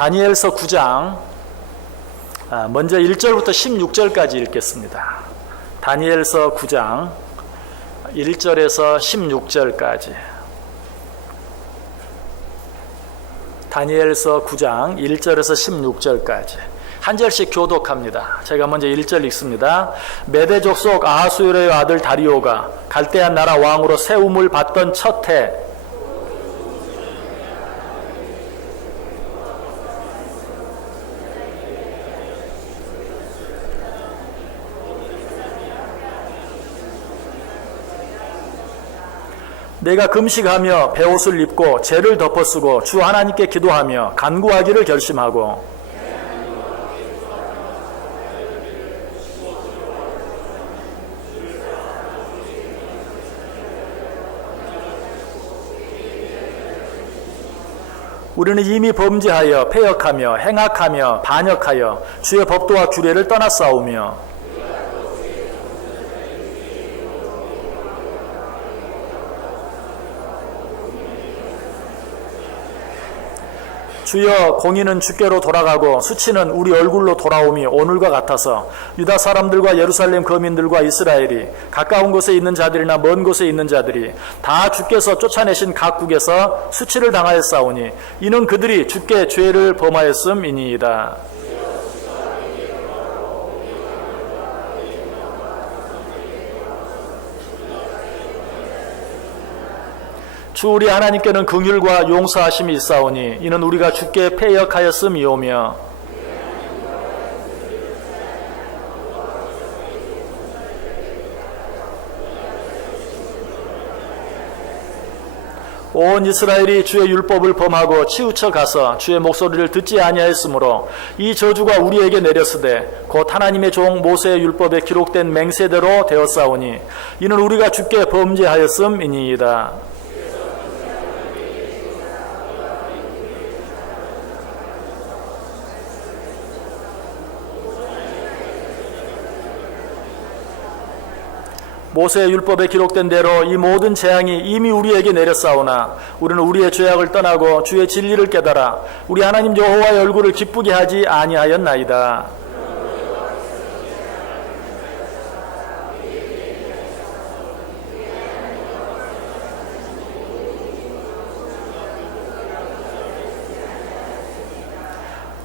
다니엘서 9장 먼저 1절부터 16절까지 읽겠습니다. 다니엘서 9장 1절에서 16절까지. 다니엘서 9장 1절에서 16절까지 한 절씩 교독합니다. 제가 먼저 1절 읽습니다. 메대 족속 아하수에로의 아들 다리오가 갈대아 나라 왕으로 세움을 받던 첫 해 내가 금식하며 베옷을 입고 재를 덮어쓰고 주 하나님께 기도하며 간구하기를 결심하고 우리는 이미 범죄하여 패역하며 행악하며 반역하여 주의 법도와 규례를 떠났사오며 주여 공의는 주께로 돌아가고 수치는 우리 얼굴로 돌아옴이 오늘과 같아서 유다 사람들과 예루살렘 거민들과 이스라엘이 가까운 곳에 있는 자들이나 먼 곳에 있는 자들이 다 주께서 쫓아내신 각국에서 수치를 당하였사오니 이는 그들이 주께 죄를 범하였음이니이다. 주 우리 하나님께는 긍휼과 용서하심이 있사오니 이는 우리가 주께 패역하였음이오며 온 이스라엘이 주의 율법을 범하고 치우쳐 가서 주의 목소리를 듣지 아니하였으므로 이 저주가 우리에게 내렸으되 곧 하나님의 종 모세의 율법에 기록된 맹세대로 되었사오니 이는 우리가 주께 범죄하였음이니이다. 모세의 율법에 기록된 대로 이 모든 재앙이 이미 우리에게 내렸사오나 우리는 우리의 죄악을 떠나고 주의 진리를 깨달아 우리 하나님 여호와의 얼굴을 기쁘게 하지 아니하였나이다.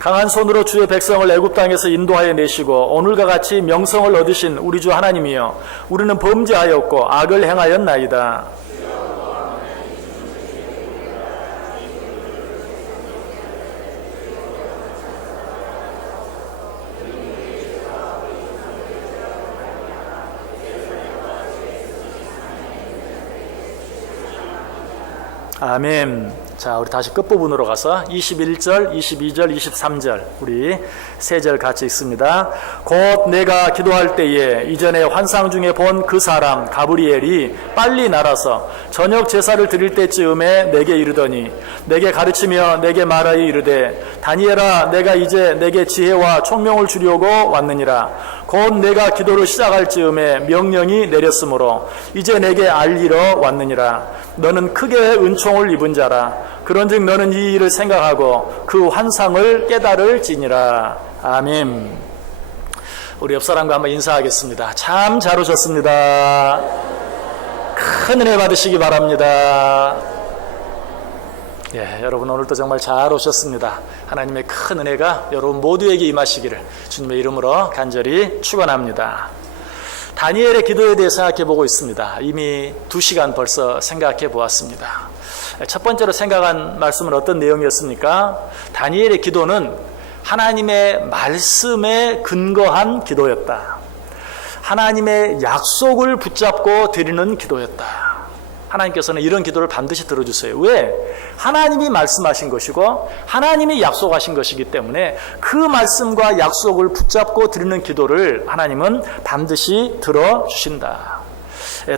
강한 손으로 주의 백성을 애굽 땅에서 인도하여 내시고 오늘과 같이 명성을 얻으신 우리 주 하나님이여 우리는 범죄하였고 악을 행하였나이다. 아멘. 자, 우리 다시 끝부분으로 가서 21절, 22절, 23절 우리 세 절 같이 읽습니다. 곧 내가 기도할 때에 이전에 환상 중에 본 그 사람 가브리엘이 빨리 날아서 저녁 제사를 드릴 때쯤에 내게 이르더니 내게 가르치며 내게 말하여 이르되 다니엘아 내가 이제 내게 지혜와 총명을 주려고 왔느니라. 곧 내가 기도를 시작할 즈음에 명령이 내렸으므로 이제 내게 알리러 왔느니라. 너는 크게 은총을 입은 자라. 그런즉 너는 이 일을 생각하고 그 환상을 깨달을지니라. 아멘. 우리 옆 사람과 한번 인사하겠습니다. 참 잘 오셨습니다. 큰 은혜 받으시기 바랍니다. 예, 여러분 오늘도 정말 잘 오셨습니다. 하나님의 큰 은혜가 여러분 모두에게 임하시기를 주님의 이름으로 간절히 축원합니다. 다니엘의 기도에 대해 생각해 보고 있습니다. 이미 2시간 벌써 생각해 보았습니다. 첫 번째로 생각한 말씀은 어떤 내용이었습니까? 다니엘의 기도는 하나님의 말씀에 근거한 기도였다. 하나님의 약속을 붙잡고 드리는 기도였다. 하나님께서는 이런 기도를 반드시 들어주세요. 왜? 하나님이 말씀하신 것이고 하나님이 약속하신 것이기 때문에 그 말씀과 약속을 붙잡고 드리는 기도를 하나님은 반드시 들어주신다.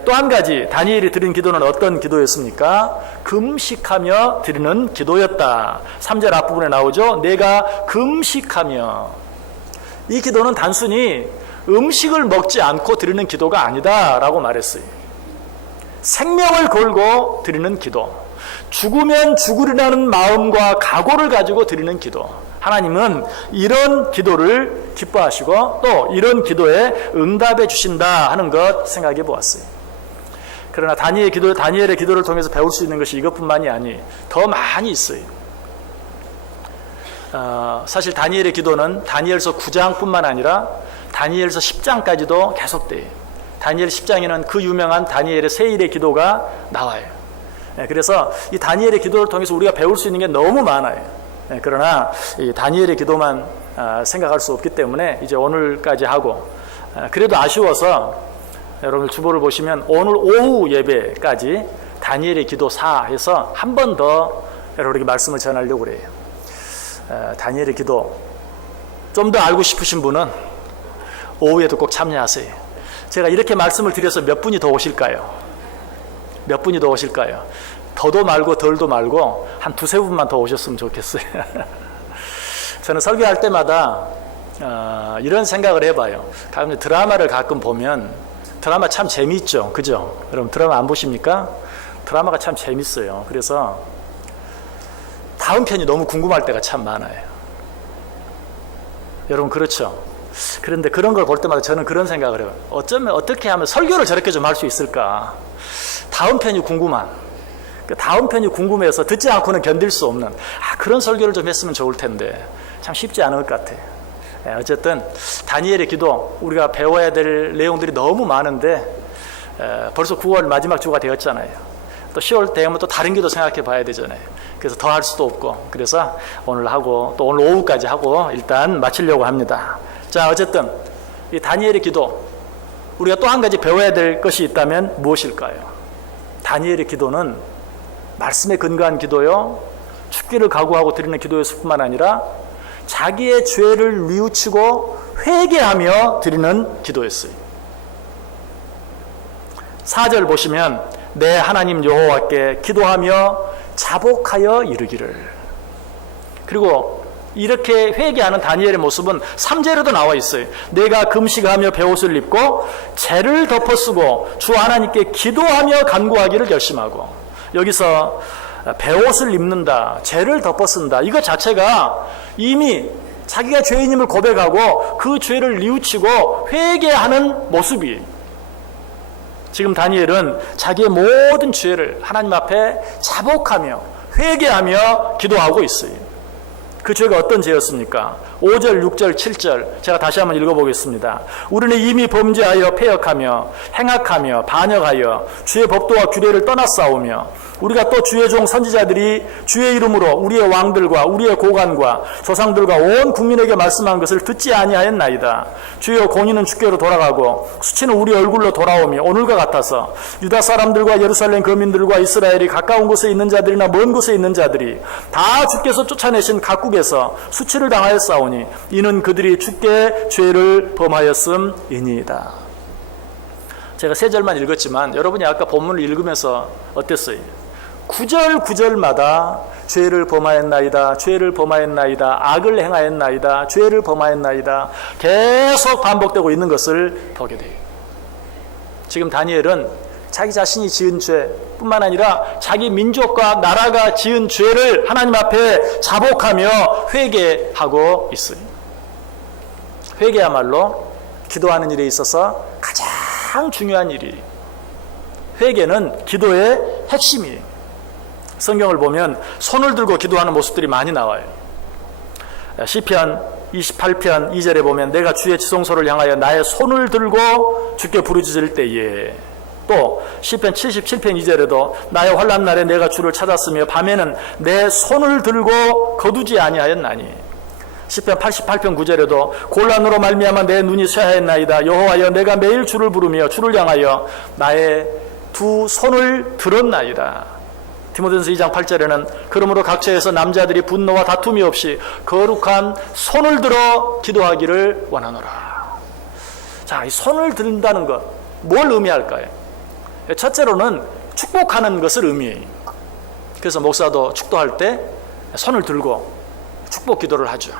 또 한 가지 다니엘이 드린 기도는 어떤 기도였습니까? 금식하며 드리는 기도였다. 3절 앞부분에 나오죠. 내가 금식하며. 이 기도는 단순히 음식을 먹지 않고 드리는 기도가 아니다 라고 말했어요. 생명을 걸고 드리는 기도. 죽으면 죽으리라는 마음과 각오를 가지고 드리는 기도. 하나님은 이런 기도를 기뻐하시고 또 이런 기도에 응답해 주신다 하는 것 생각해 보았어요. 그러나 다니엘의 기도를 통해서 배울 수 있는 것이 이것뿐만이 아니 더 많이 있어요. 사실 다니엘의 기도는 다니엘서 9장뿐만 아니라 다니엘서 10장까지도 계속돼요. 다니엘 10장에는 그 유명한 다니엘의 세일의 기도가 나와요. 그래서 이 다니엘의 기도를 통해서 우리가 배울 수 있는 게 너무 많아요. 그러나 이 다니엘의 기도만 생각할 수 없기 때문에 이제 오늘까지 하고, 그래도 아쉬워서 여러분 주보를 보시면 오늘 오후 예배까지 다니엘의 기도 4 해서 한 번 더 여러분에게 말씀을 전하려고 그래요. 다니엘의 기도 좀 더 알고 싶으신 분은 오후에도 꼭 참여하세요. 제가 이렇게 말씀을 드려서 몇 분이 더 오실까요? 몇 분이 더 오실까요? 더도 말고 덜도 말고 한 두세 분만 더 오셨으면 좋겠어요. 저는 설교할 때마다 이런 생각을 해봐요. 가끔 드라마를 가끔 보면 드라마 참 재미있죠, 그죠? 여러분 드라마 안 보십니까? 드라마가 참 재밌어요. 그래서 다음 편이 너무 궁금할 때가 참 많아요. 여러분 그렇죠? 그런데 그런 걸 볼 때마다 저는 그런 생각을 해요. 어떻게 하면 설교를 저렇게 좀 할 수 있을까? 다음 편이 궁금한, 그 다음 편이 궁금해서 듣지 않고는 견딜 수 없는 그런 설교를 좀 했으면 좋을 텐데 참 쉽지 않을 것 같아요. 어쨌든 다니엘의 기도 우리가 배워야 될 내용들이 너무 많은데 벌써 9월 마지막 주가 되었잖아요. 또 10월 되면 또 다른 기도 생각해 봐야 되잖아요. 그래서 더 할 수도 없고, 그래서 오늘 하고 또 오늘 오후까지 하고 일단 마치려고 합니다. 자, 어쨌든 이 다니엘의 기도 우리가 또 한 가지 배워야 될 것이 있다면 무엇일까요? 다니엘의 기도는 말씀에 근거한 기도요, 죽기를 각오하고 드리는 기도였을 뿐만 아니라 자기의 죄를 뉘우치고 회개하며 드리는 기도였어요. 4절 보시면 내 하나님 여호와께 기도하며 자복하여 이르기를. 그리고 이렇게 회개하는 다니엘의 모습은 3절에도 나와 있어요. 내가 금식하며 베옷을 입고 죄를 덮어쓰고 주 하나님께 기도하며 간구하기를 결심하고. 여기서 베옷을 입는다, 죄를 덮어쓴다, 이것 자체가 이미 자기가 죄인임을 고백하고 그 죄를 뉘우치고 회개하는 모습이에요. 지금 다니엘은 자기의 모든 죄를 하나님 앞에 자복하며 회개하며 기도하고 있어요. 그 죄가 어떤 죄였습니까? 5절, 6절, 7절 제가 다시 한번 읽어보겠습니다. 우리는 이미 범죄하여 패역하며 행악하며 반역하여 주의 법도와 규례를 떠났사오며 우리가 또 주의 종 선지자들이 주의 이름으로 우리의 왕들과 우리의 고관과 조상들과 온 국민에게 말씀한 것을 듣지 아니하였나이다. 주여 공의는 주께로 돌아가고 수치는 우리 얼굴로 돌아오며 오늘과 같아서 유다 사람들과 예루살렘 거민들과 이스라엘이 가까운 곳에 있는 자들이나 먼 곳에 있는 자들이 다 주께서 쫓아내신 각국에서 수치를 당하였사오니 이는 그들이 주께 죄를 범하였음이니이다. 제가 3절만 읽었지만 여러분이 아까 본문을 읽으면서 어땠어요? 9절 9절마다 죄를 범하였나이다, 죄를 범하였나이다, 악을 행하였나이다, 죄를 범하였나이다 계속 반복되고 있는 것을 보게 돼요. 지금 다니엘은 자기 자신이 지은 죄뿐만 아니라 자기 민족과 나라가 지은 죄를 하나님 앞에 자복하며 회개하고 있어요. 회개야말로 기도하는 일에 있어서 가장 중요한 일이에요. 회개는 기도의 핵심이에요. 성경을 보면 손을 들고 기도하는 모습들이 많이 나와요. 시편 28편 2절에 보면 내가 주의 지성소를 향하여 나의 손을 들고 주께 부르짖을 때에, 또 시편 77편 2절에도 나의 환난 날에 내가 주를 찾았으며 밤에는 내 손을 들고 거두지 아니하였나니, 시편 88편 9절에도 곤란으로 말미암아 내 눈이 쇠하였나이다. 여호와여 내가 매일 주를 부르며 주를 향하여 나의 두 손을 들었나이다. 디모데전서 2장 8절에는 그러므로 각처에서 남자들이 분노와 다툼이 없이 거룩한 손을 들어 기도하기를 원하노라. 자, 이 손을 든다는 것 뭘 의미할까요? 첫째로는 축복하는 것을 의미해요. 그래서 목사도 축도할 때 손을 들고 축복 기도를 하죠.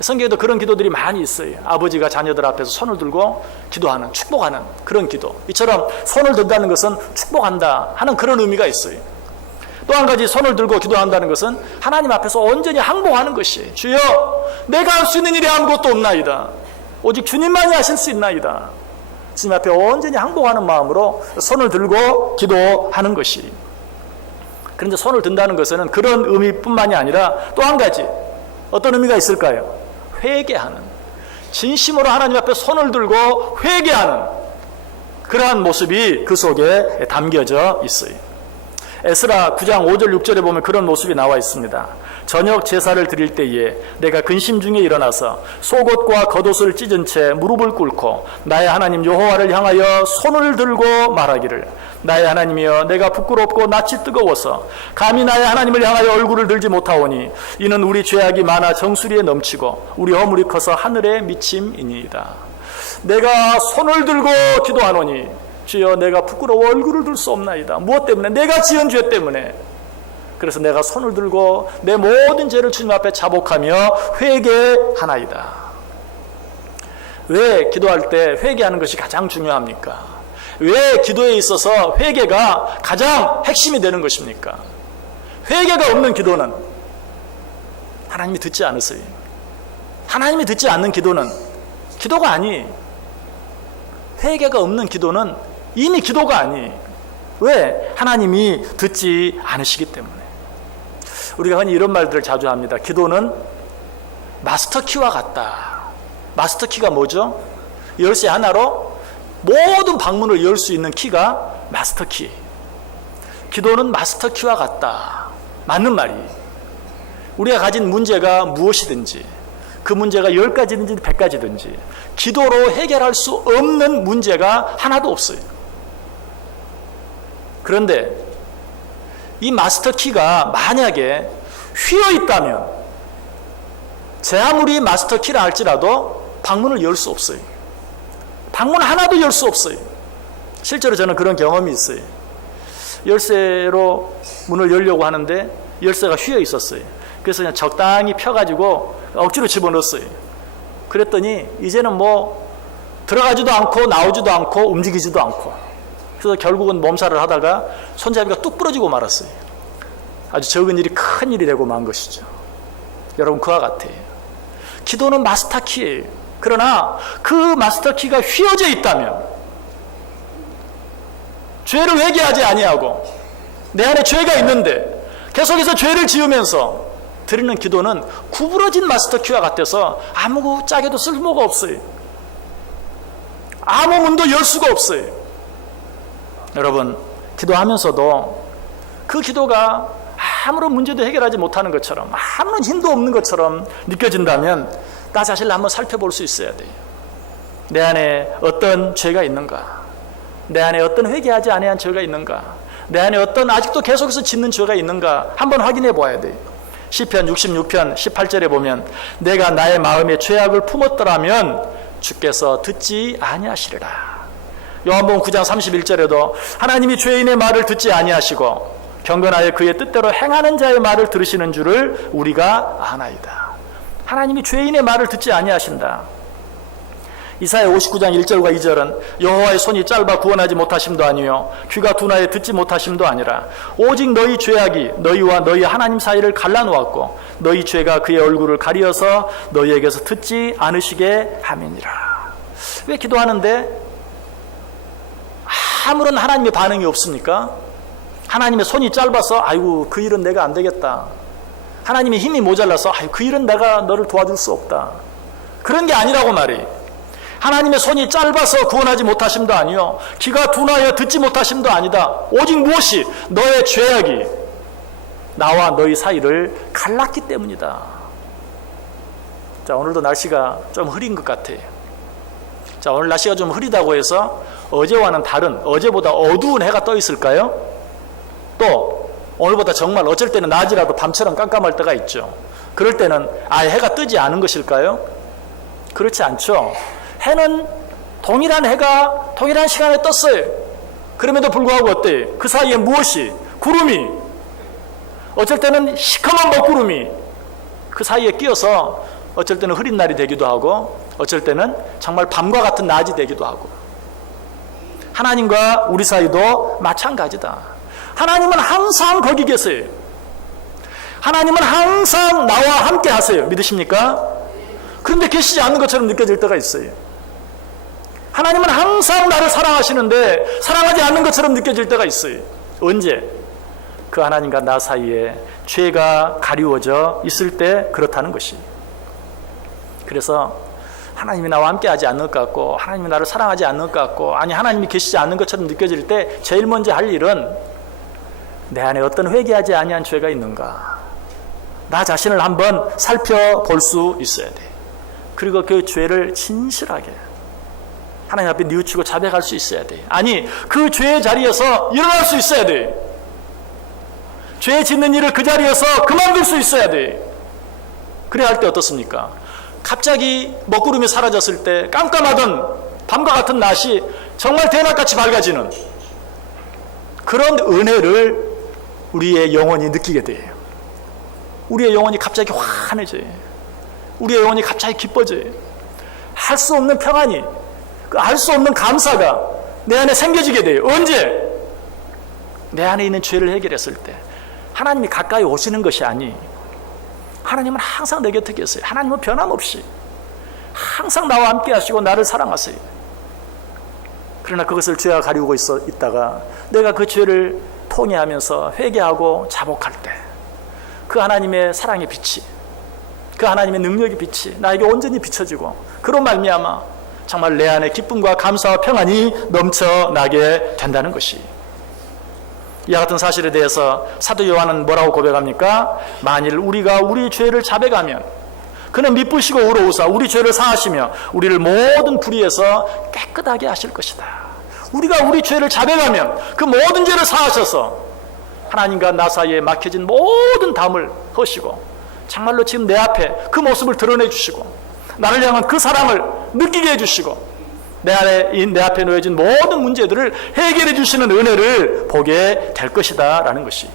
성경에도 그런 기도들이 많이 있어요. 아버지가 자녀들 앞에서 손을 들고 기도하는, 축복하는 그런 기도. 이처럼 손을 든다는 것은 축복한다 하는 그런 의미가 있어요. 또 한 가지 손을 들고 기도한다는 것은 하나님 앞에서 온전히 항복하는 것이에요. 주여, 내가 할 수 있는 일이 아무것도 없나이다. 오직 주님만이 하실 수 있나이다. 주님 앞에 온전히 항복하는 마음으로 손을 들고 기도하는 것이. 그런데 손을 든다는 것은 그런 의미뿐만이 아니라 또 한 가지 어떤 의미가 있을까요? 회개하는, 진심으로 하나님 앞에 손을 들고 회개하는 그러한 모습이 그 속에 담겨져 있어요. 에스라 9장 5절 6절에 보면 그런 모습이 나와 있습니다. 저녁 제사를 드릴 때에 내가 근심 중에 일어나서 속옷과 겉옷을 찢은 채 무릎을 꿇고 나의 하나님 여호와를 향하여 손을 들고 말하기를, 나의 하나님이여, 내가 부끄럽고 낯이 뜨거워서 감히 나의 하나님을 향하여 얼굴을 들지 못하오니 이는 우리 죄악이 많아 정수리에 넘치고 우리 허물이 커서 하늘에 미침이니이다. 내가 손을 들고 기도하노니 주여, 내가 부끄러워 얼굴을 들 수 없나이다. 무엇 때문에? 내가 지은 죄 때문에. 그래서 내가 손을 들고 내 모든 죄를 주님 앞에 자복하며 회개하나이다. 왜 기도할 때 회개하는 것이 가장 중요합니까? 왜 기도에 있어서 회개가 가장 핵심이 되는 것입니까? 회개가 없는 기도는 하나님이 듣지 않으세요. 하나님이 듣지 않는 기도는 기도가 아니에요. 회개가 없는 기도는 이미 기도가 아니에요. 왜? 하나님이 듣지 않으시기 때문에. 우리가 흔히 이런 말들을 자주 합니다. 기도는 마스터키와 같다. 마스터키가 뭐죠? 열쇠 하나로 모든 방문을 열 수 있는 키가 마스터키. 기도는 마스터키와 같다. 맞는 말이에요. 우리가 가진 문제가 무엇이든지, 그 문제가 10가지든지 100가지든지 기도로 해결할 수 없는 문제가 하나도 없어요. 그런데 이 마스터키가 만약에 휘어 있다면, 제 아무리 마스터키라 할지라도 방문을 열 수 없어요. 방문 하나도 열 수 없어요. 실제로 저는 그런 경험이 있어요. 열쇠로 문을 열려고 하는데 열쇠가 휘어 있었어요. 그래서 그냥 적당히 펴가지고 억지로 집어넣었어요. 그랬더니 이제는 뭐 들어가지도 않고 나오지도 않고 움직이지도 않고, 그래서 결국은 몸살을 하다가 손잡이가 뚝 부러지고 말았어요. 아주 적은 일이 큰 일이 되고 만 것이죠. 여러분, 그와 같아요. 기도는 마스터키예요. 그러나 그 마스터키가 휘어져 있다면, 죄를 회개하지 아니하고 내 안에 죄가 있는데 계속해서 죄를 지으면서 드리는 기도는 구부러진 마스터키와 같아서 아무 짝에도 쓸모가 없어요. 아무 문도 열 수가 없어요. 여러분, 기도하면서도 그 기도가 아무런 문제도 해결하지 못하는 것처럼, 아무런 힘도 없는 것처럼 느껴진다면 나 자신을 한번 살펴볼 수 있어야 돼요. 내 안에 어떤 죄가 있는가? 내 안에 어떤 회개하지 아니한 죄가 있는가? 내 안에 어떤 아직도 계속해서 짓는 죄가 있는가? 한번 확인해 보아야 돼요. 시편 66편 18절에 보면 내가 나의 마음에 죄악을 품었더라면 주께서 듣지 아니하시리라. 요한복음 9장 31절에도 하나님이 죄인의 말을 듣지 아니하시고 경건하여 그의 뜻대로 행하는 자의 말을 들으시는 줄을 우리가 아나이다. 하나님이 죄인의 말을 듣지 아니하신다. 이사야 59장 1절과 2절은 여호와의 손이 짧아 구원하지 못하심도 아니요 귀가 둔하여 듣지 못하심도 아니라 오직 너희 죄악이 너희와 너희 하나님 사이를 갈라놓았고 너희 죄가 그의 얼굴을 가리어서 너희에게서 듣지 않으시게 함이니라. 왜 기도하는데 아무런 하나님의 반응이 없습니까? 하나님의 손이 짧아서 아이고 그 일은 내가 안 되겠다. 하나님의 힘이 모자라서 아이고 그 일은 내가 너를 도와줄 수 없다. 그런 게 아니라고 말이에요. 하나님의 손이 짧아서 구원하지 못하심도 아니요 귀가 둔하여 듣지 못하심도 아니다. 오직 무엇이? 너의 죄악이 나와 너희 사이를 갈랐기 때문이다. 자, 오늘도 날씨가 좀 흐린 것 같아요. 자, 오늘 날씨가 좀 흐리다고 해서 어제와는 다른, 어제보다 어두운 해가 떠 있을까요? 또 오늘보다 정말 어쩔 때는 낮이라도 밤처럼 깜깜할 때가 있죠. 그럴 때는 아예 해가 뜨지 않은 것일까요? 그렇지 않죠. 해는 동일한 해가 동일한 시간에 떴어요. 그럼에도 불구하고 어때요? 그 사이에 무엇이? 구름이, 어쩔 때는 시커먼 먹구름이 그 사이에 끼어서 어쩔 때는 흐린 날이 되기도 하고 어쩔 때는 정말 밤과 같은 낮이 되기도 하고, 하나님과 우리 사이도 마찬가지다. 하나님은 항상 거기 계세요. 하나님은 항상 나와 함께 하세요. 믿으십니까? 그런데 계시지 않는 것처럼 느껴질 때가 있어요. 하나님은 항상 나를 사랑하시는데 사랑하지 않는 것처럼 느껴질 때가 있어요. 언제? 그 하나님과 나 사이에 죄가 가리워져 있을 때 그렇다는 것이. 그래서 하나님이 나와 함께 하지 않는 것 같고, 하나님이 나를 사랑하지 않는 것 같고, 아니 하나님이 계시지 않는 것처럼 느껴질 때 제일 먼저 할 일은 내 안에 어떤 회개하지 아니한 죄가 있는가, 나 자신을 한번 살펴볼 수 있어야 돼. 그리고 그 죄를 진실하게 하나님 앞에 뉘우치고 자백할 수 있어야 돼. 아니 그 죄의 자리에서 일어날 수 있어야 돼. 죄 짓는 일을 그 자리에서 그만둘 수 있어야 돼. 그래야 할 때 어떻습니까? 갑자기 먹구름이 사라졌을 때 깜깜하던 밤과 같은 낮이 정말 대낮같이 밝아지는 그런 은혜를 우리의 영혼이 느끼게 돼요. 우리의 영혼이 갑자기 환해져요. 우리의 영혼이 갑자기 기뻐져요. 할 수 없는 평안이, 알 수 없는 감사가 내 안에 생겨지게 돼요. 언제? 내 안에 있는 죄를 해결했을 때. 하나님이 가까이 오시는 것이 아니, 하나님은 항상 내 곁에 계세요. 하나님은 변함없이 항상 나와 함께 하시고 나를 사랑하세요. 그러나 그것을 죄가 가리우고 있다가 내가 그 죄를 통회하면서 회개하고 자복할 때 그 하나님의 사랑의 빛이, 그 하나님의 능력의 빛이 나에게 온전히 비춰지고, 그런 말미암아 정말 내 안에 기쁨과 감사와 평안이 넘쳐나게 된다는 것이. 이와 같은 사실에 대해서 사도 요한은 뭐라고 고백합니까? 만일 우리가 우리 죄를 자백하면 그는 미쁘시고 의로우사 우리 죄를 사하시며 우리를 모든 불의에서 깨끗하게 하실 것이다. 우리가 우리 죄를 자백하면 그 모든 죄를 사하셔서 하나님과 나 사이에 막혀진 모든 담을 허시고 정말로 지금 내 앞에 그 모습을 드러내 주시고 나를 향한 그 사랑을 느끼게 해주시고 내 앞에 놓여진 모든 문제들을 해결해 주시는 은혜를 보게 될 것이다 라는 것이.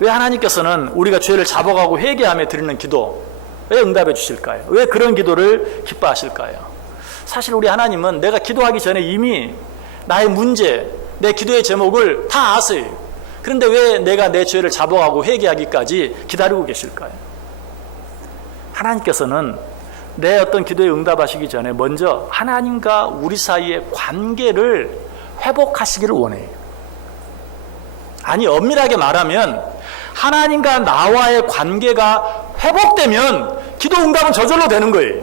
왜 하나님께서는 우리가 죄를 자복하고 회개하며 드리는 기도 왜 응답해 주실까요? 왜 그런 기도를 기뻐하실까요? 사실 우리 하나님은 내가 기도하기 전에 이미 나의 문제, 내 기도의 제목을 다 아세요. 그런데 왜 내가 내 죄를 자복하고 회개하기까지 기다리고 계실까요? 하나님께서는 내 어떤 기도에 응답하시기 전에 먼저 하나님과 우리 사이의 관계를 회복하시기를 원해요. 아니 엄밀하게 말하면 하나님과 나와의 관계가 회복되면 기도 응답은 저절로 되는 거예요.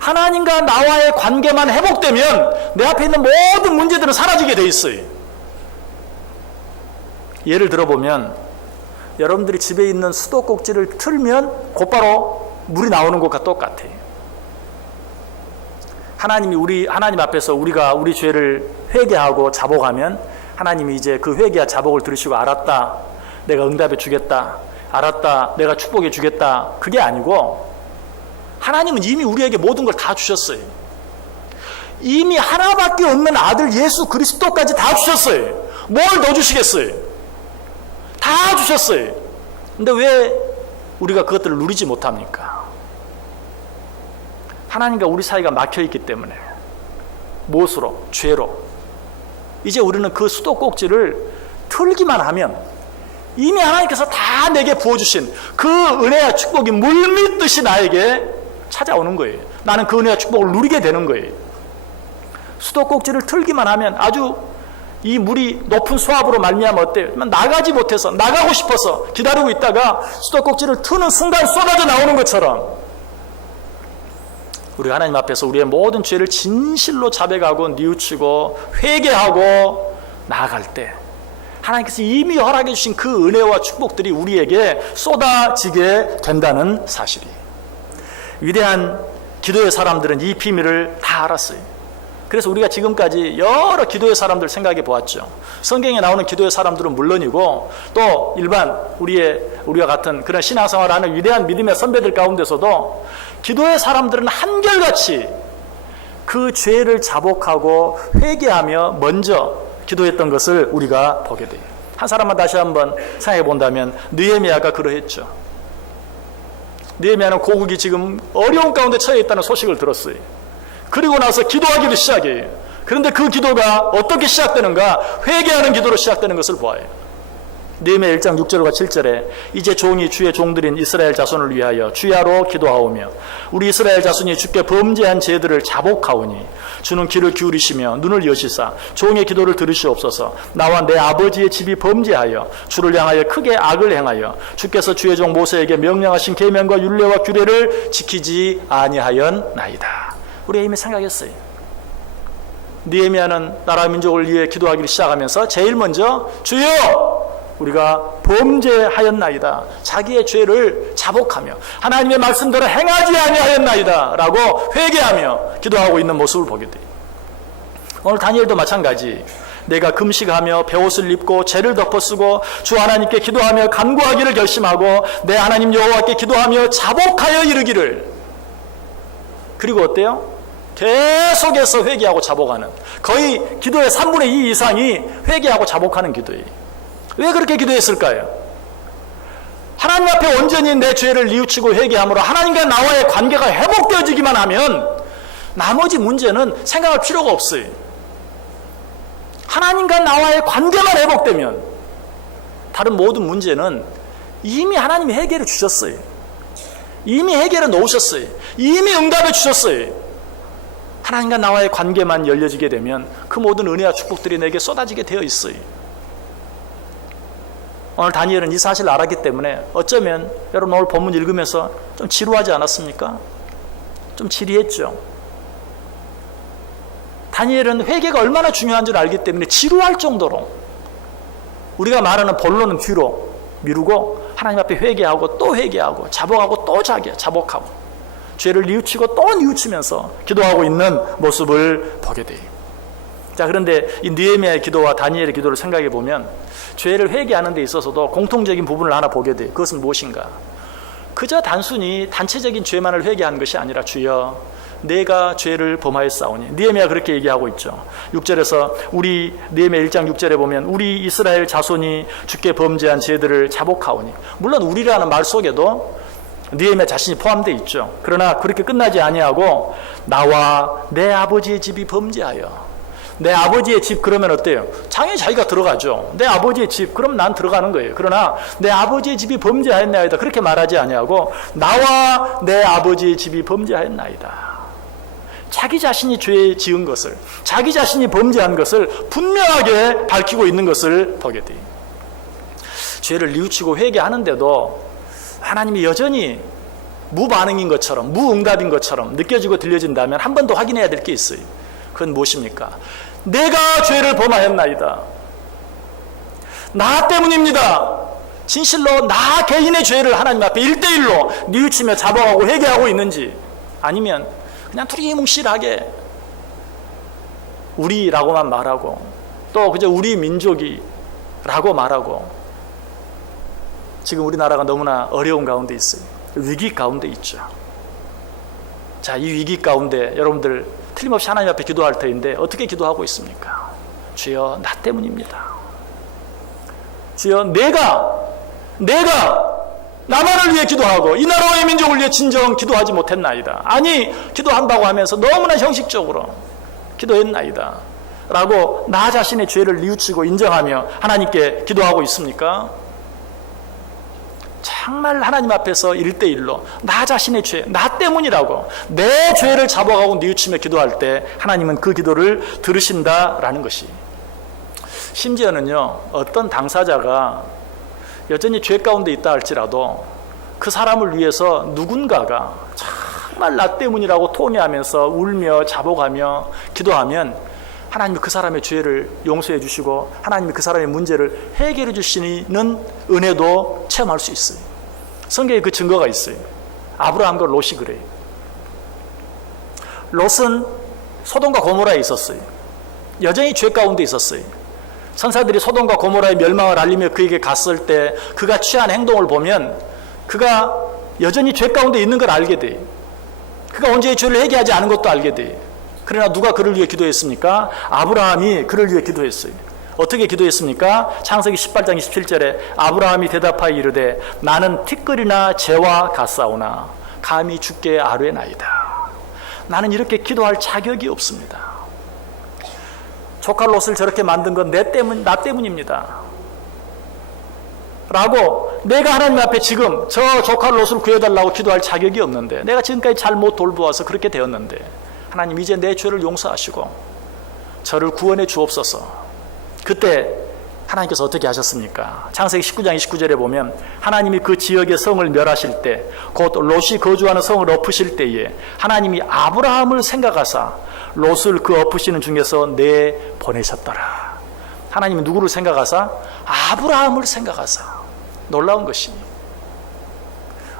하나님과 나와의 관계만 회복되면 내 앞에 있는 모든 문제들은 사라지게 돼 있어요. 예를 들어보면 여러분들이 집에 있는 수도꼭지를 틀면 곧바로 물이 나오는 것과 똑같아요. 하나님 앞에서 우리가 우리 죄를 회개하고 자복하면 하나님이 이제 그 회개와 자복을 들으시고 알았다, 내가 응답해 주겠다, 알았다, 내가 축복해 주겠다, 그게 아니고 하나님은 이미 우리에게 모든 걸 다 주셨어요. 이미 하나밖에 없는 아들 예수 그리스도까지 다 주셨어요. 뭘 더 주시겠어요? 다 주셨어요. 근데 왜 우리가 그것들을 누리지 못합니까? 하나님과 우리 사이가 막혀있기 때문에. 무엇으로? 죄로. 이제 우리는 그 수도꼭지를 틀기만 하면 이미 하나님께서 다 내게 부어주신 그 은혜와 축복이 물밀듯이 나에게 찾아오는 거예요. 나는 그 은혜와 축복을 누리게 되는 거예요. 수도꼭지를 틀기만 하면 아주 이 물이 높은 수압으로 말미암아 어때요? 나가지 못해서, 나가고 싶어서 기다리고 있다가 수도꼭지를 트는 순간 쏟아져 나오는 것처럼 우리 하나님 앞에서 우리의 모든 죄를 진실로 자백하고 뉘우치고 회개하고 나아갈 때 하나님께서 이미 허락해 주신 그 은혜와 축복들이 우리에게 쏟아지게 된다는 사실이. 위대한 기도의 사람들은 이 비밀을 다 알았어요. 그래서 우리가 지금까지 여러 기도의 사람들 생각해 보았죠. 성경에 나오는 기도의 사람들은 물론이고 또 일반 우리와 같은 그런 신앙생활을 하는 위대한 믿음의 선배들 가운데서도 기도의 사람들은 한결같이 그 죄를 자복하고 회개하며 먼저 기도했던 것을 우리가 보게 돼요. 한 사람만 다시 한번 생각해 본다면 느헤미야가 그러했죠. 느헤미야는 고국이 지금 어려운 가운데 처해 있다는 소식을 들었어요. 그리고 나서 기도하기를 시작해요. 그런데 그 기도가 어떻게 시작되는가? 회개하는 기도로 시작되는 것을 보아요. 느헤미야 1장 6절과 7절에 이제 종이 주의 종들인 이스라엘 자손을 위하여 주야로 기도하오며 우리 이스라엘 자손이 주께 범죄한 죄들을 자복하오니 주는 귀를 기울이시며 눈을 여시사 종의 기도를 들으시옵소서. 나와 내 아버지의 집이 범죄하여 주를 향하여 크게 악을 행하여 주께서 주의 종 모세에게 명령하신 계명과 율례와 규례를 지키지 아니하였나이다. 우리가 이미 생각했어요. 느헤미야는 나라 민족을 위해 기도하기를 시작하면서 제일 먼저 주여 우리가 범죄하였나이다. 자기의 죄를 자복하며 하나님의 말씀대로 행하지 아니하였나이다 라고 회개하며 기도하고 있는 모습을 보게 돼요. 오늘 다니엘도 마찬가지. 내가 금식하며 베옷을 입고 죄를 덮어쓰고 주 하나님께 기도하며 간구하기를 결심하고 내 하나님 여호와께 기도하며 자복하여 이르기를. 그리고 어때요? 계속해서 회개하고 자복하는, 거의 기도의 3분의 2 이상이 회개하고 자복하는 기도예요. 왜 그렇게 기도했을까요? 하나님 앞에 온전히 내 죄를 뉘우치고 회개함으로 하나님과 나와의 관계가 회복되어지기만 하면 나머지 문제는 생각할 필요가 없어요. 하나님과 나와의 관계만 회복되면 다른 모든 문제는 이미 하나님이 해결해 주셨어요. 이미 해결해 놓으셨어요. 이미 응답해 주셨어요. 하나님과 나와의 관계만 열려지게 되면 그 모든 은혜와 축복들이 내게 쏟아지게 되어 있어요. 오늘 다니엘은 이 사실을 알았기 때문에 어쩌면 여러분 오늘 본문 읽으면서 좀 지루하지 않았습니까? 좀 지루했죠. 다니엘은 회개가 얼마나 중요한 줄 알기 때문에 지루할 정도로 우리가 말하는 본론은 뒤로 미루고 하나님 앞에 회개하고 또 회개하고 자복하고 또 자복하고 죄를 뉘우치고 또 뉘우치면서 기도하고 있는 모습을 보게 돼요. 자, 그런데 이 느헤미야의 기도와 다니엘의 기도를 생각해 보면 죄를 회개하는 데 있어서도 공통적인 부분을 하나 보게 돼요. 그것은 무엇인가? 그저 단순히 단체적인 죄만을 회개하는 것이 아니라 주여 내가 죄를 범하였사오니. 느헤미야가 그렇게 얘기하고 있죠. 6절에서 우리 느헤미야 1장 6절에 보면 우리 이스라엘 자손이 주께 범죄한 죄들을 자복하오니. 물론 우리라는 말 속에도 느헤미야 자신이 포함되어 있죠. 그러나 그렇게 끝나지 아니하고 나와 내 아버지의 집이 범죄하여. 내 아버지의 집 그러면 어때요? 당연히 자기가 들어가죠. 내 아버지의 집 그럼 난 들어가는 거예요. 그러나 내 아버지의 집이 범죄하였나이다 그렇게 말하지 아니하고 나와 내 아버지의 집이 범죄하였나이다. 자기 자신이 죄 지은 것을, 자기 자신이 범죄한 것을 분명하게 밝히고 있는 것을 보게 돼요. 죄를 뉘우치고 회개하는데도 하나님이 여전히 무반응인 것처럼, 무응답인 것처럼 느껴지고 들려진다면 한 번 더 확인해야 될 게 있어요. 그건 무엇입니까? 내가 죄를 범하였나이다. 나 때문입니다. 진실로 나 개인의 죄를 하나님 앞에 1대1로 뉘우치며 자복하고 회개하고 있는지, 아니면 그냥 두리뭉실하게 우리라고만 말하고 또 그저 우리 민족이라고 말하고, 지금 우리나라가 너무나 어려운 가운데 있어요. 위기 가운데 있죠. 자, 이 위기 가운데 여러분들 틀림없이 하나님 앞에 기도할 터인데 어떻게 기도하고 있습니까? 주여 나 때문입니다. 주여 내가 나만을 위해 기도하고 이 나라와 이 민족을 위해 진정 기도하지 못했나이다. 아니 기도한다고 하면서 너무나 형식적으로 기도했나이다 라고 나 자신의 죄를 뉘우치고 인정하며 하나님께 기도하고 있습니까? 정말 하나님 앞에서 1대1로 나 자신의 죄, 나 때문이라고 내 죄를 자복하고 뉘우치며 기도할 때 하나님은 그 기도를 들으신다라는 것이, 심지어는요 어떤 당사자가 여전히 죄 가운데 있다 할지라도 그 사람을 위해서 누군가가 정말 나 때문이라고 토미하면서 울며 자복하며 기도하면 하나님이 그 사람의 죄를 용서해 주시고 하나님이 그 사람의 문제를 해결해 주시는 은혜도 체험할 수 있어요. 성경에 그 증거가 있어요. 아브라함과 롯이 그래요. 롯은 소돔과 고모라에 있었어요. 여전히 죄 가운데 있었어요. 천사들이 소돔과 고모라의 멸망을 알리며 그에게 갔을 때 그가 취한 행동을 보면 그가 여전히 죄 가운데 있는 걸 알게 돼요. 그가 언제 죄를 회개하지 않은 것도 알게 돼요. 그러나 누가 그를 위해 기도했습니까? 아브라함이 그를 위해 기도했어요. 어떻게 기도했습니까? 창세기 18장 27절에 아브라함이 대답하여 이르되 나는 티끌이나 재와 같사오나 감히 주께 아뢰나이다. 나는 이렇게 기도할 자격이 없습니다. 조카 롯을 저렇게 만든 건 나 때문입니다. 라고 내가 하나님 앞에 지금 저 조카 롯을 구해달라고 기도할 자격이 없는데, 내가 지금까지 잘못 돌보아서 그렇게 되었는데 하나님 이제 내 죄를 용서하시고 저를 구원해 주옵소서. 그때 하나님께서 어떻게 하셨습니까? 창세기 19장 29절에 보면 하나님이 그 지역의 성을 멸하실 때, 곧 롯이 거주하는 성을 엎으실 때에 하나님이 아브라함을 생각하사 롯을 그 엎으시는 중에서 내보내셨더라. 하나님이 누구를 생각하사? 아브라함을 생각하사. 놀라운 것이,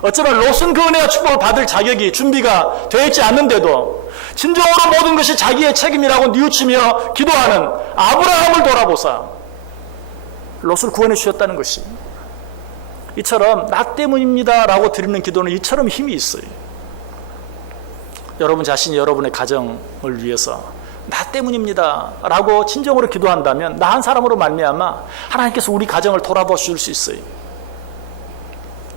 어쩌면 롯은 그 은혜와 축복을 받을 자격이 준비가 되어 있지 않는데도 진정으로 모든 것이 자기의 책임이라고 뉘우치며 기도하는 아브라함을 돌아보사 롯을 구원해 주셨다는 것이, 이처럼 나 때문입니다 라고 드리는 기도는 이처럼 힘이 있어요. 여러분 자신이 여러분의 가정을 위해서 나 때문입니다 라고 진정으로 기도한다면 나 한 사람으로 말미암아 하나님께서 우리 가정을 돌아봐 주실 수 있어요.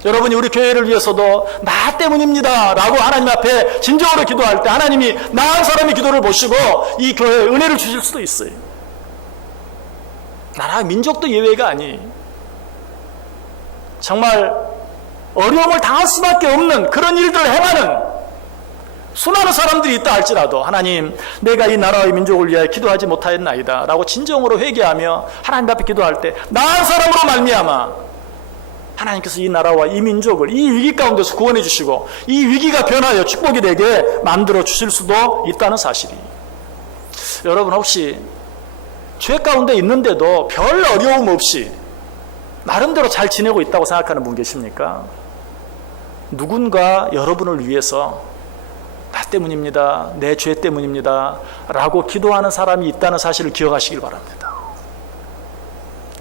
여러분이 우리 교회를 위해서도 나 때문입니다 라고 하나님 앞에 진정으로 기도할 때 하나님이 나 한 사람의 기도를 보시고 이 교회에 은혜를 주실 수도 있어요. 나라 민족도 예외가 아니, 정말 어려움을 당할 수밖에 없는 그런 일들을 행하는 수많은 사람들이 있다 할지라도 하나님, 내가 이 나라의 민족을 위하여 기도하지 못하였나이다 라고 진정으로 회개하며 하나님 앞에 기도할 때 나 한 사람으로 말미암아 하나님께서 이 나라와 이 민족을 이 위기 가운데서 구원해 주시고 이 위기가 변하여 축복이 되게 만들어 주실 수도 있다는 사실이, 여러분 혹시 죄 가운데 있는데도 별 어려움 없이 나름대로 잘 지내고 있다고 생각하는 분 계십니까? 누군가 여러분을 위해서 나 때문입니다, 내 죄 때문입니다 라고 기도하는 사람이 있다는 사실을 기억하시길 바랍니다.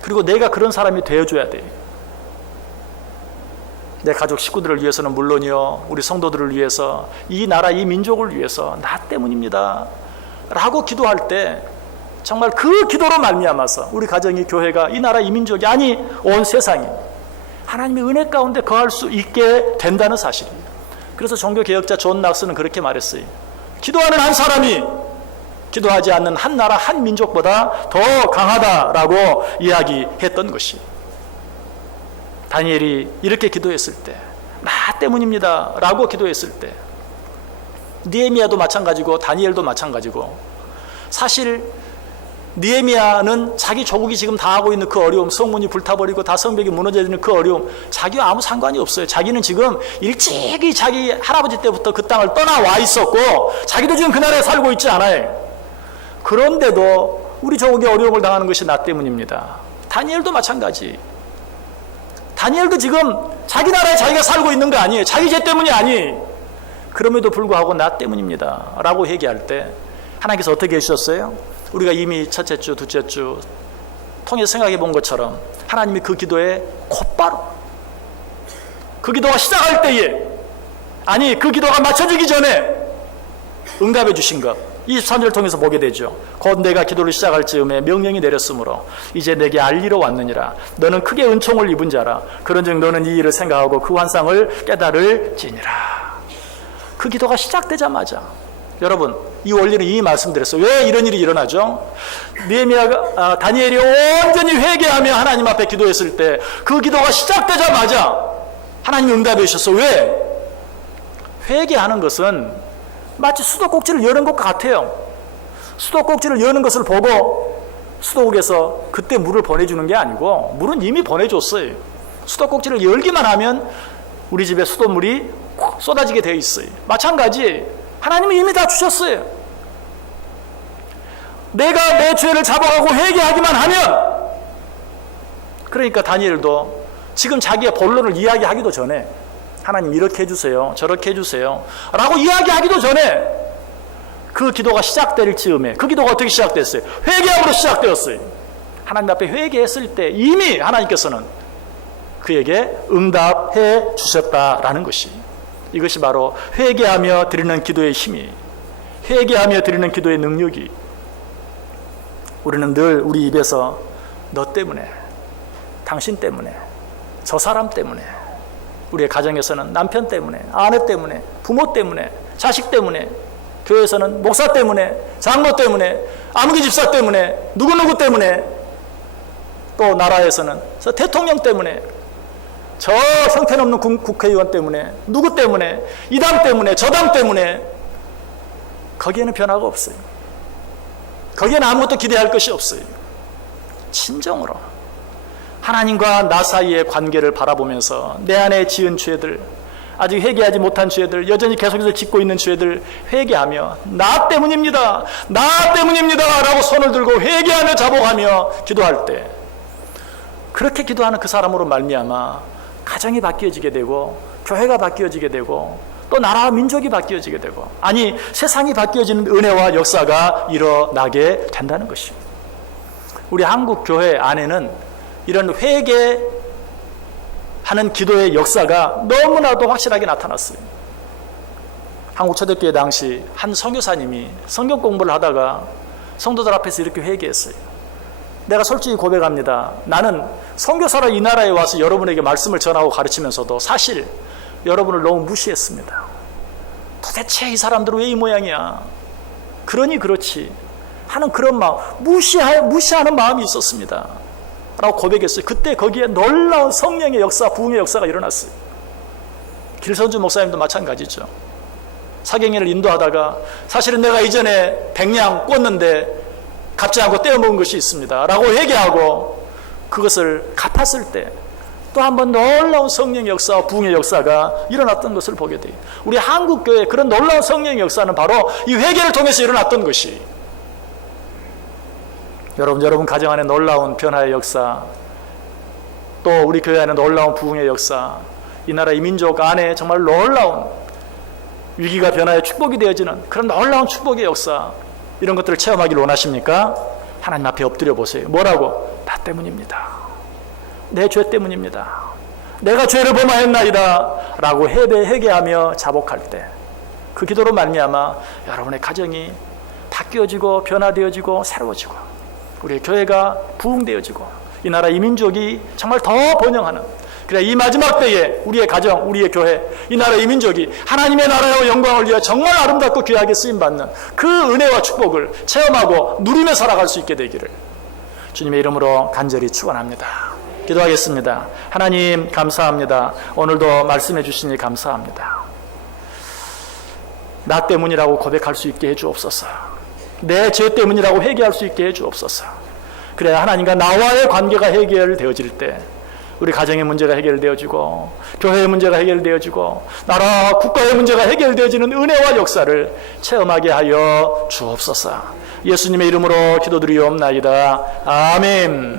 그리고 내가 그런 사람이 되어줘야 돼요. 내 가족 식구들을 위해서는 물론이요, 우리 성도들을 위해서, 이 나라 이 민족을 위해서 나 때문입니다 라고 기도할 때 정말 그 기도로 말미암아서 우리 가정이, 교회가, 이 나라 이 민족이, 아니 온 세상이 하나님의 은혜 가운데 거할 수 있게 된다는 사실입니다. 그래서 종교개혁자 존 낙스는 그렇게 말했어요. 기도하는 한 사람이 기도하지 않는 한 나라 한 민족보다 더 강하다라고 이야기했던 것이, 다니엘이 이렇게 기도했을 때, 나 때문입니다 라고 기도했을 때, 느헤미야도 마찬가지고 다니엘도 마찬가지고, 사실 느헤미야는 자기 조국이 지금 당하고 있는 그 어려움, 성문이 불타버리고 다 성벽이 무너져지는 그 어려움, 자기와 아무 상관이 없어요. 자기는 지금 일찍이 자기 할아버지 때부터 그 땅을 떠나와 있었고 자기도 지금 그 나라에 살고 있지 않아요. 그런데도 우리 조국이 어려움을 당하는 것이 나 때문입니다. 다니엘도 마찬가지. 다니엘도 지금 자기 나라에 자기가 살고 있는 거 아니에요. 자기 죄 때문이 아니에요. 그럼에도 불구하고 나 때문입니다 라고 얘기할 때 하나님께서 어떻게 해주셨어요? 우리가 이미 첫째 주, 둘째 주 통해서 생각해 본 것처럼 하나님이 그 기도에 곧바로, 그 기도가 시작할 때에, 아니 그 기도가 맞춰지기 전에 응답해 주신 것, 23절 통해서 보게 되죠. 곧 내가 기도를 시작할 즈음에 명령이 내렸으므로 이제 내게 알리러 왔느니라. 너는 크게 은총을 입은 자라. 그런즉 너는 이 일을 생각하고 그 환상을 깨달을지니라. 그 기도가 시작되자마자, 여러분 이 원리는 이미 말씀드렸어요. 왜 이런 일이 일어나죠? 느헤미야가, 다니엘이 온전히 회개하며 하나님 앞에 기도했을 때 그 기도가 시작되자마자 하나님이 응답해 주셨어. 왜? 회개하는 것은 마치 수도꼭지를 여는 것 같아요. 수도꼭지를 여는 것을 보고 수도국에서 그때 물을 보내주는 게 아니고, 물은 이미 보내줬어요. 수도꼭지를 열기만 하면 우리 집에 수돗물이 쏟아지게 되어 있어요. 마찬가지, 하나님이 이미 다 주셨어요. 내가 내 죄를 잡아가고 회개하기만 하면, 그러니까 다니엘도 지금 자기의 본론을 이야기하기도 전에 하나님 이렇게 해주세요, 저렇게 해주세요 라고 이야기하기도 전에 그 기도가 시작될 즈음에, 그 기도가 어떻게 시작됐어요? 회개함으로 시작되었어요. 하나님 앞에 회개했을 때 이미 하나님께서는 그에게 응답해 주셨다라는 것이, 이것이 바로 회개하며 드리는 기도의 힘이, 회개하며 드리는 기도의 능력이, 우리는 늘 우리 입에서 너 때문에, 당신 때문에, 저 사람 때문에, 우리의 가정에서는 남편 때문에, 아내 때문에, 부모 때문에, 자식 때문에, 교회에서는 목사 때문에, 장로 때문에, 아무개 집사 때문에, 누구누구 때문에, 또 나라에서는 저 대통령 때문에, 저 형편없는 국회의원 때문에, 누구 때문에, 이 당 때문에, 저 당 때문에, 거기에는 변화가 없어요. 거기에는 아무것도 기대할 것이 없어요. 진정으로 하나님과 나 사이의 관계를 바라보면서 내 안에 지은 죄들, 아직 회개하지 못한 죄들, 여전히 계속해서 짓고 있는 죄들 회개하며 나 때문입니다, 나 때문입니다 라고 손을 들고 회개하며 자복하며 기도할 때, 그렇게 기도하는 그 사람으로 말미암아 가정이 바뀌어지게 되고, 교회가 바뀌어지게 되고, 또 나라와 민족이 바뀌어지게 되고, 아니 세상이 바뀌어지는 은혜와 역사가 일어나게 된다는 것입니다. 우리 한국 교회 안에는 이런 회개하는 기도의 역사가 너무나도 확실하게 나타났어요. 한국 초대교회 당시 한 선교사님이 성경 공부를 하다가 성도들 앞에서 이렇게 회개했어요. 내가 솔직히 고백합니다. 나는 선교사로 이 나라에 와서 여러분에게 말씀을 전하고 가르치면서도 사실 여러분을 너무 무시했습니다. 도대체 이 사람들은 왜 이 모양이야? 그러니 그렇지 하는 그런 마음, 무시하는 마음이 있었습니다 라고 고백했어요. 그때 거기에 놀라운 성령의 역사, 부흥의 역사가 일어났어요. 길선주 목사님도 마찬가지죠. 사경회를 인도하다가 사실은 내가 이전에 100냥 꽂는데 갚지 않고 떼어먹은 것이 있습니다 라고 얘기하고 그것을 갚았을 때 또 한 번 놀라운 성령의 역사와 부흥의 역사가 일어났던 것을 보게 돼요. 우리 한국교회의 그런 놀라운 성령의 역사는 바로 이 회개를 통해서 일어났던 것이, 여러분 가정 안에 놀라운 변화의 역사, 또 우리 교회 안에 놀라운 부흥의 역사, 이 나라 이 민족 안에 정말 놀라운 위기가 변화의 축복이 되어지는 그런 놀라운 축복의 역사, 이런 것들을 체험하기를 원하십니까? 하나님 앞에 엎드려 보세요. 뭐라고? 나 때문입니다. 내 죄 때문입니다. 내가 죄를 범하였나이다 라고 회개하며 자복할 때, 그 기도로 말미암아 여러분의 가정이 바뀌어지고 변화되어지고 새로워지고, 우리의 교회가 부흥되어지고, 이 나라 이 민족이 정말 더 번영하는, 그래 이 마지막 때에 우리의 가정, 우리의 교회, 이 나라 이 민족이 하나님의 나라의 영광을 위해 정말 아름답고 귀하게 쓰임받는 그 은혜와 축복을 체험하고 누리며 살아갈 수 있게 되기를 주님의 이름으로 간절히 축원합니다. 기도하겠습니다. 하나님 감사합니다. 오늘도 말씀해 주시니 감사합니다. 나 때문이라고 고백할 수 있게 해주옵소서. 내 죄 때문이라고 회개할 수 있게 해주옵소서. 그래 하나님과 나와의 관계가 해결되어질 때 우리 가정의 문제가 해결되어지고, 교회의 문제가 해결되어지고, 나라 국가의 문제가 해결되어지는 은혜와 역사를 체험하게 하여 주옵소서. 예수님의 이름으로 기도드리옵나이다. 아멘.